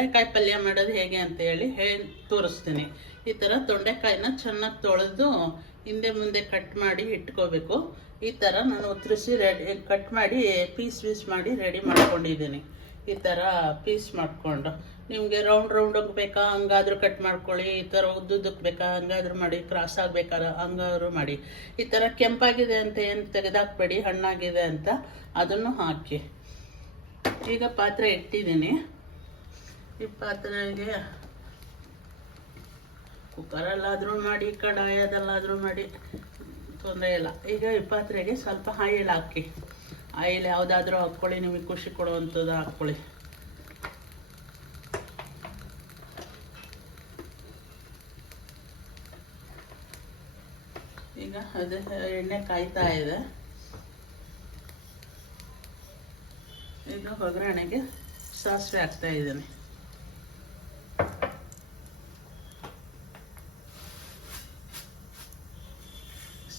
ತೊಂಡೆಕಾಯಿ ಪಲ್ಯ ಮಾಡೋದು ಹೇಗೆ ಅಂತ ಹೇಳಿ ತೋರಿಸ್ತೀನಿ. ಈ ಥರ ತೊಂಡೆಕಾಯಿನ ಚೆನ್ನಾಗಿ ತೊಳೆದು ಹಿಂದೆ ಮುಂದೆ ಕಟ್ ಮಾಡಿ ಇಟ್ಕೋಬೇಕು. ಈ ಥರ ನಾನು ಉತ್ತರಿಸಿ ಕಟ್ ಮಾಡಿ ಪೀಸ್ ಮಾಡಿ ರೆಡಿ ಮಾಡ್ಕೊಂಡಿದ್ದೀನಿ. ಈ ಥರ ಪೀಸ್ ಮಾಡಿಕೊಂಡು ನಿಮಗೆ ರೌಂಡ್ ಬೇಕಾ ಹಂಗಾದ್ರೂ ಕಟ್ ಮಾಡ್ಕೊಳ್ಳಿ, ಈ ಥರ ಉದ್ದುದ್ದಕ್ಕೆ ಬೇಕಾ ಹಂಗಾದ್ರೂ ಮಾಡಿ, ಕ್ರಾಸ್ ಆಗಬೇಕಾದ್ರೆ ಹಂಗಾದ್ರೂ ಮಾಡಿ. ಈ ಥರ ಕೆಂಪಾಗಿದೆ ಅಂತ ಏನು ತೆಗೆದಾಕ್ಬೇಡಿ, ಹಣ್ಣಾಗಿದೆ ಅಂತ ಅದನ್ನು ಹಾಕಿ. ಈಗ ಪಾತ್ರೆ ಇಟ್ಟಿದ್ದೀನಿ. ಈ ಪಾತ್ರೆಗೆ ಕುಕ್ಕರಲ್ಲಾದರೂ ಮಾಡಿ, ಕಡಾಯದಲ್ಲಾದರೂ ಮಾಡಿ, ತೊಂದರೆ ಇಲ್ಲ. ಈಗ ಈ ಪಾತ್ರೆಗೆ ಸ್ವಲ್ಪ ಆಯಿಲ್ ಹಾಕಿ. ಆಯಿಲ್ ಯಾವುದಾದ್ರೂ ಹಾಕ್ಕೊಳ್ಳಿ, ನಿಮಗೆ ಖುಷಿ ಕೊಡುವಂಥದ್ದು ಹಾಕ್ಕೊಳ್ಳಿ. ಈಗ ಅದೇ ಎಣ್ಣೆ ಕಾಯ್ತಾ ಇದೆ. ಈಗ ಒಗ್ಗರಣೆಗೆ ಸಾಸಿವೆ ಹಾಕ್ತಾ ಇದ್ದೀನಿ.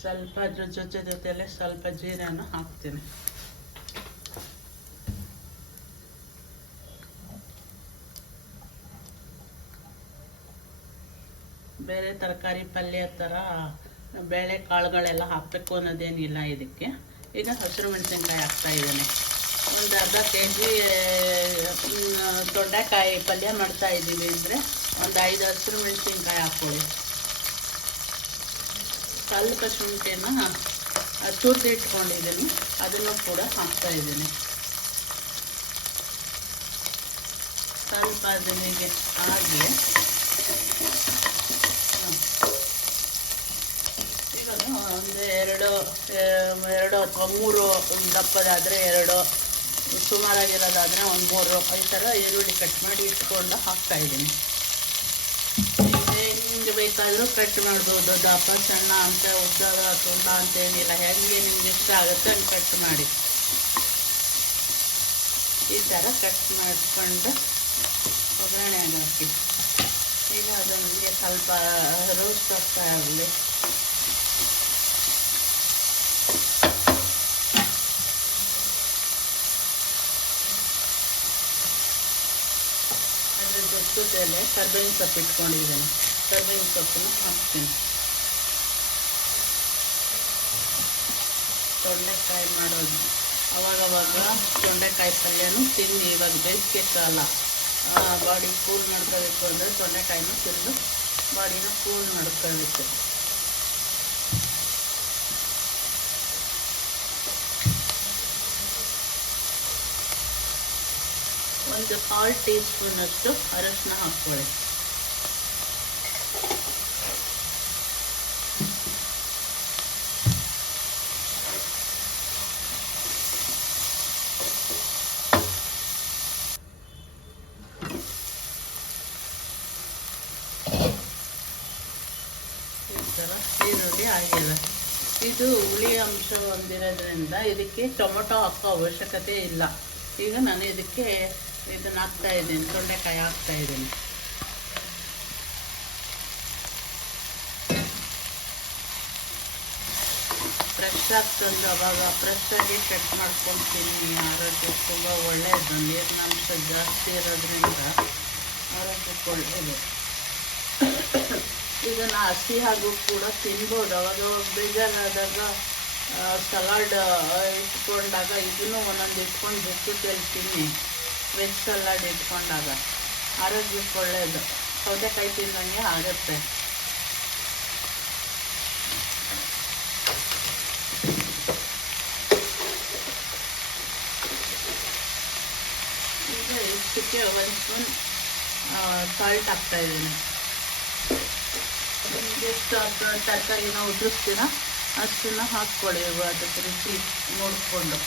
ಸ್ವಲ್ಪ ಜೊತೆಯಲ್ಲೇ ಸ್ವಲ್ಪ ಜೀರೆಯನ್ನು ಹಾಕ್ತೀನಿ. ಬೇರೆ ತರಕಾರಿ ಪಲ್ಯ ಥರ ಬೇಳೆ ಕಾಳುಗಳೆಲ್ಲ ಹಾಕಬೇಕು ಅನ್ನೋದೇನಿಲ್ಲ ಇದಕ್ಕೆ. ಈಗ ಹಸಿರು ಮೆಣಸಿನ್ಕಾಯಿ ಹಾಕ್ತಾ ಇದ್ದೀನಿ. ಒಂದು ಅರ್ಧ kg ತೊಂಡೆಕಾಯಿ ಪಲ್ಯ ಮಾಡ್ತಾ ಇದ್ದೀವಿ ಅಂದರೆ ಒಂದು 5 ಹಸಿರು ಮೆಣಸಿನ್ಕಾಯಿ ಹಾಕ್ಕೊಳ್ಳಿ. ಸ್ವಲ್ಪ ಶುಂಠಿನ ತುರ್ದು ಇಟ್ಕೊಂಡಿದ್ದೀನಿ, ಅದನ್ನು ಕೂಡ ಹಾಕ್ತಾ ಇದ್ದೀನಿ. ಸ್ವಲ್ಪ ಅದನಿಗೆ ಆಗಲಿ. ಈಗ ಒಂದು ಎರಡು ಅಥವಾ 3 ದಪ್ಪದಾದರೆ 2, ಸುಮಾರಾಗಿರೋದಾದರೆ ಒಂದು 3 ಈ ಥರ ಈರುಳ್ಳಿ ಕಟ್ ಮಾಡಿ ಇಟ್ಕೊಂಡು ಹಾಕ್ತಾಯಿದ್ದೀನಿ. ಹೆಂಗೆ ಬೇಕಾದರೂ ಕಟ್ ಮಾಡ್ಬೋದು, ದಪ್ಪ ಸಣ್ಣ ಅಂತ, ಉದ್ದ ತುಂಡ ಅಂತೇನಿಲ್ಲ, ಹೆಂಗೆ ನಿಮ್ಗೆ ಇಷ್ಟ ಆಗುತ್ತೆ ಹಂಗೆ ಕಟ್ ಮಾಡಿ. ಈ ಥರ ಕಟ್ ಮಾಡಿಕೊಂಡು ಒಗ್ಗರಣೆಗೆ ಹಾಕಿ. ಈಗ ಅದೊಂದಿಗೆ ಸ್ವಲ್ಪ ರೋಸ್ಟ್ ಆಗ್ತಾ ಆಗಲಿ. ಅದ್ರ ಜೊತೆಲೆ ಕರ್ಬೇವಿನ ಸೊಪ್ಪು ಇಟ್ಕೊಂಡಿದ್ದೀನಿ, ಕರ್ಬೇವಿನ ಸೊಪ್ಪನ್ನು ಹಾಕ್ತೀನಿ. ತೊಂಡೆಕಾಯಿ ಮಾಡೋದು ಅವಾಗವಾಗ ತೊಂಡೆಕಾಯಿ ಪಲ್ಯನೂ ತಿನ್ನಿ. ಇವಾಗ ಬೇಸಿಗೆ ಕಾಲ, ಬಾಡಿ ಕೂಲ್ ಮಾಡ್ಕೋಬೇಕು ಅಂದರೆ ತೊಂಡೆಕಾಯಿನೂ ತಿಂದು ಬಾಡಿನ ಕೂಲ್ ಮಾಡ್ಕೋಬೇಕು. ಒಂದು 1/4 ಟೀ ಸ್ಪೂನಷ್ಟು ಅರಶಿನ ಹಾಕ್ಕೊಳ್ಳಿ. ಈರುಳ್ಳಿ ಆಗಿದೆ. ಇದು ಹುಳಿ ಅಂಶ ಹೊಂದಿರೋದ್ರಿಂದ ಇದಕ್ಕೆ ಟೊಮೊಟೊ ಹಾಕೋ ಅವಶ್ಯಕತೆ ಇಲ್ಲ. ಈಗ ನಾನು ಇದಕ್ಕೆ ಇದನ್ನು ಹಾಕ್ತಾ ಇದ್ದೀನಿ, ತೊಂಡೆಕಾಯಿ ಹಾಕ್ತಾ ಇದ್ದೀನಿ. ಫ್ರೆಶ್ ಆಗಿ ತಂದು ಅವಾಗ ಫ್ರೆಶ್ಶಾಗಿ ಕಟ್ ಮಾಡ್ಕೊಂಡು ತಿನ್ನಿ. ಆರೋಗ್ಯಕ್ಕೆ ತುಂಬ ಒಳ್ಳೆಯದು. ನೀರಿನಾಂಶ ಜಾಸ್ತಿ ಇರೋದ್ರಿಂದ ಆರೋಗ್ಯಕ್ಕೆ ಒಳ್ಳೆಯದು. ಇದನ್ನು ಹಸಿ ಹಾಗೂ ಕೂಡ ತಿನ್ಬೋದು. ಅವಾಗ ಬೇಜಾರಾದಾಗ ಸಲಾಡ್ ಇಟ್ಕೊಂಡಾಗ ಇದನ್ನು ಒಂದೊಂದು ಇಟ್ಕೊಂಡು ಜೊತೆಯಲ್ಲಿ ತಿನ್ನಿ. ವೆಜ್ ಸಲಾಡ್ ಇಟ್ಕೊಂಡಾಗ ಆರೋಗ್ಯಕ್ಕೆ ಒಳ್ಳೆಯದು. ಸೌತೆಕಾಯಿ ತಿಂದಂಗೆ ಆಗುತ್ತೆ. ಈಗ ಇಷ್ಟಕ್ಕೆ 1 ಸ್ಪೂನ್ ಸಾಲ್ಟ್ ಹಾಕ್ತಾಯಿದ್ದೀನಿ. ನಿಮಗೆ ಎಷ್ಟು ತರಕಾರಿನ ಉದುರಿಸ್ತೀರ ಅಷ್ಟನ್ನು ಹಾಕ್ಕೊಳ್ಳಿ. ಅದಕ್ಕೆ ರುಚಿ ನೋಡಿಕೊಂಡು.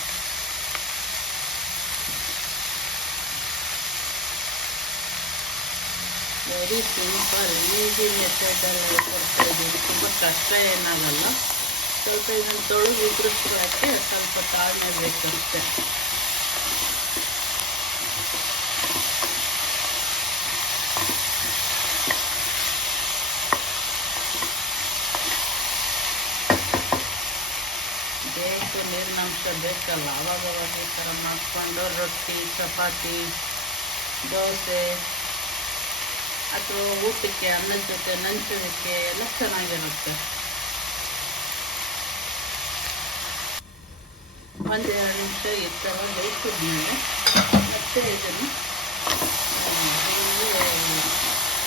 ವೆರಿ ಸಿಂಪಲ್, ಈಸಿ ಮೆಥಡಲ್ಲಿ ಕೊಡ್ತಾ ಇದ್ದೀನಿ. ತುಂಬ ಕಷ್ಟ ಏನಾಗಲ್ಲ. ಸ್ವಲ್ಪ ಇದನ್ನು ತೊಳೆದು ಉದುರಿಸ್ಕೊಳ್ಳೋಕ್ಕೆ ಸ್ವಲ್ಪ ತಾಳ್ಮೆ ಬೇಕಷ್ಟೆ. ಬೇಕು, ನೀರಿನಂಶ ಬೇಕಲ್ಲ. ಅವಾಗವಾಗ ಈ ಥರ ಮಾಡಿಕೊಂಡು ರೊಟ್ಟಿ, ಚಪಾತಿ, ದೋಸೆ ಅಥವಾ ಊಟಕ್ಕೆ ಅನ್ನದ ಜೊತೆ ನಂಚೋದಕ್ಕೆ ಎಲ್ಲ ಚೆನ್ನಾಗಿರುತ್ತೆ. ಒಂದೆರಡು ನಿಮಿಷ ಈ ಥರ ಬೇಯಿಸಿದ್ಮೇಲೆ ಮತ್ತೆ ಇದನ್ನು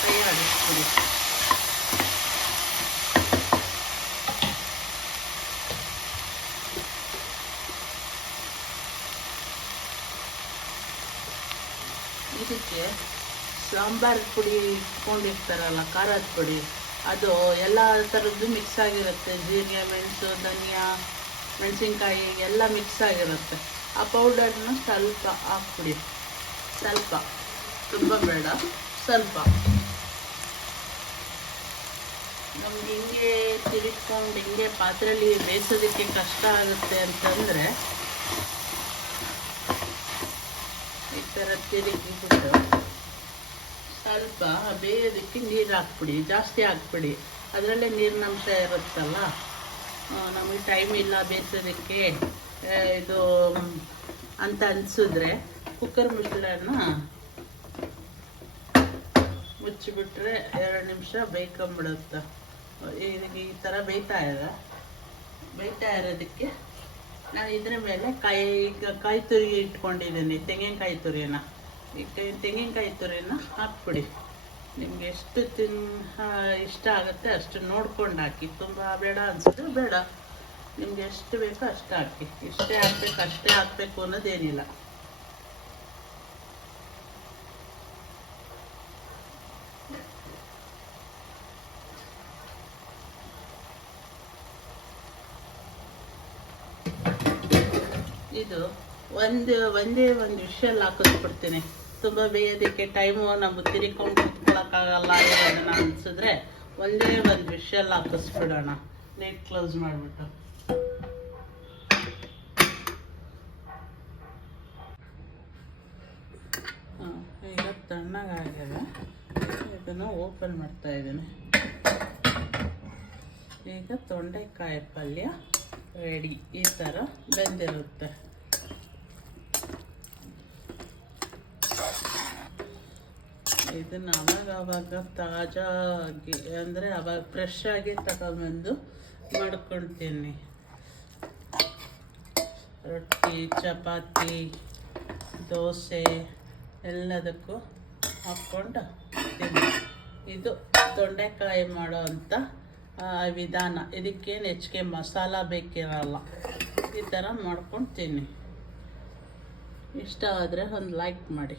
ಕೈ ಆಡಿಸ್ಬಿಡಿ. ಇದಕ್ಕೆ ಸಾಂಬಾರು ಪುಡಿ ಇಟ್ಕೊಂಡಿರ್ತಾರಲ್ಲ, ಖಾರದ ಪುಡಿ, ಅದು ಎಲ್ಲ ಥರದ್ದು ಮಿಕ್ಸ್ ಆಗಿರುತ್ತೆ. ಜೀರಿಗೆ, ಮೆಣಸು, ಧನಿಯಾ, ಮೆಣಸಿನ್ಕಾಯಿ ಎಲ್ಲ ಮಿಕ್ಸ್ ಆಗಿರುತ್ತೆ. ಆ ಪೌಡರ್ನ ಸ್ವಲ್ಪ ಹಾಕ್ಬಿಡಿ. ಸ್ವಲ್ಪ, ತುಂಬ ಬೇಡ, ಸ್ವಲ್ಪ. ನಮ್ಗೆ ಹಿಂಗೆ ತಿರುಗ್ಕೊಂಡು ಹಿಂಗೆ ಪಾತ್ರೆಯಲ್ಲಿ ಬೇಯಿಸೋದಕ್ಕೆ ಕಷ್ಟ ಆಗುತ್ತೆ ಅಂತಂದರೆ ಈ ಥರ ತಿರುಗಿಬಿಟ್ಟು ಸ್ವಲ್ಪ ಬೇಯೋದಕ್ಕೆ ನೀರು ಹಾಕ್ಬಿಡಿ. ಜಾಸ್ತಿ ಹಾಕ್ಬಿಡಿ, ಅದರಲ್ಲೇ ನೀರಿನಂಶ ಇರುತ್ತಲ್ಲ. ನಮಗೆ ಟೈಮ್ ಇಲ್ಲ ಬೇಯಿಸೋದಕ್ಕೆ ಇದು ಅಂತ ಅನಿಸಿದ್ರೆ ಕುಕ್ಕರ್ ಮುಚ್ಚಳನ ಮುಚ್ಚಿಬಿಟ್ರೆ 2 ನಿಮಿಷ ಬೇಯ್ಕೊಂಬಿಡುತ್ತೆ. ಈ ಥರ ಬೇಯ್ತಾ ಇರೋದಕ್ಕೆ ನಾನು ಇದ್ರ ಮೇಲೆ ಕಾಯಿ ತುರಿ ಇಟ್ಕೊಂಡಿದ್ದೀನಿ. ತೆಂಗಿನಕಾಯಿ ತುರಿನ ಹಾಕ್ಬಿಡಿ. ನಿಮ್ಗೆ ಎಷ್ಟು ಇಷ್ಟ ಆಗುತ್ತೆ ಅಷ್ಟು ನೋಡ್ಕೊಂಡು ಹಾಕಿ. ತುಂಬ ಬೇಡ ಅನ್ಸಿದ್ರೆ ಬೇಡ, ನಿಮ್ಗೆ ಎಷ್ಟು ಬೇಕೋ ಅಷ್ಟು ಹಾಕಿ. ಇಷ್ಟೇ ಹಾಕಬೇಕು ಅನ್ನೋದೇನಿಲ್ಲ. ಇದು ಒಂದೇ ಒಂದು ವಿಷಲ್ ಹಾಕಿಸ್ಬಿಡ್ತೀನಿ. ತುಂಬ ಬೇಯೋದಕ್ಕೆ ಟೈಮು ನಮ್ಗೆ ತಿರ್ಕೊಂಡು ಕೂತ್ಕೊಳ್ಳೋಕ್ಕಾಗಲ್ಲ ಇರೋದನ್ನ ಅನಿಸಿದ್ರೆ ಒಂದೇ ಒಂದು ವಿಷಲ್ ಹಾಕಿಸ್ಬಿಡೋಣ. ಲೇಟ್ ಕ್ಲೋಸ್ ಮಾಡಿಬಿಟ್ಟು ಈಗ ತಣ್ಣಗಾಗಿದೆ. ಇದನ್ನು ಓಪನ್ ಮಾಡ್ತಾ ಇದ್ದೀನಿ. ಈಗ ತೊಂಡೆಕಾಯಿ ಪಲ್ಯ ರೆಡಿ. ಈ ಥರ ಬೆಂದಿರುತ್ತೆ. ಇದನ್ನು ಅವಾಗ ತಾಜಾಗಿ ಅಂದರೆ ಅವಾಗ ಫ್ರೆಶ್ ಆಗಿ ತಗೊಂಡ್ಬಂದು ಮಾಡ್ಕೊಳ್ತೀನಿ. ರೊಟ್ಟಿ, ಚಪಾತಿ, ದೋಸೆ ಎಲ್ಲದಕ್ಕೂ ಹಾಕ್ಕೊಂಡು ತಿನ್ನಿ. ಇದು ತೊಂಡೆಕಾಯಿ ಮಾಡೋ ಅಂಥ ವಿಧಾನ. ಇದಕ್ಕೇನು ಹೆಚ್ಚಿಗೆ ಮಸಾಲ ಬೇಕಿರಲ್ಲ. ಈ ಥರ ಮಾಡ್ಕೊಂಡು ತಿನ್ನಿ. ಇಷ್ಟ ಆದರೆ ಒಂದು ಲೈಕ್ ಮಾಡಿ.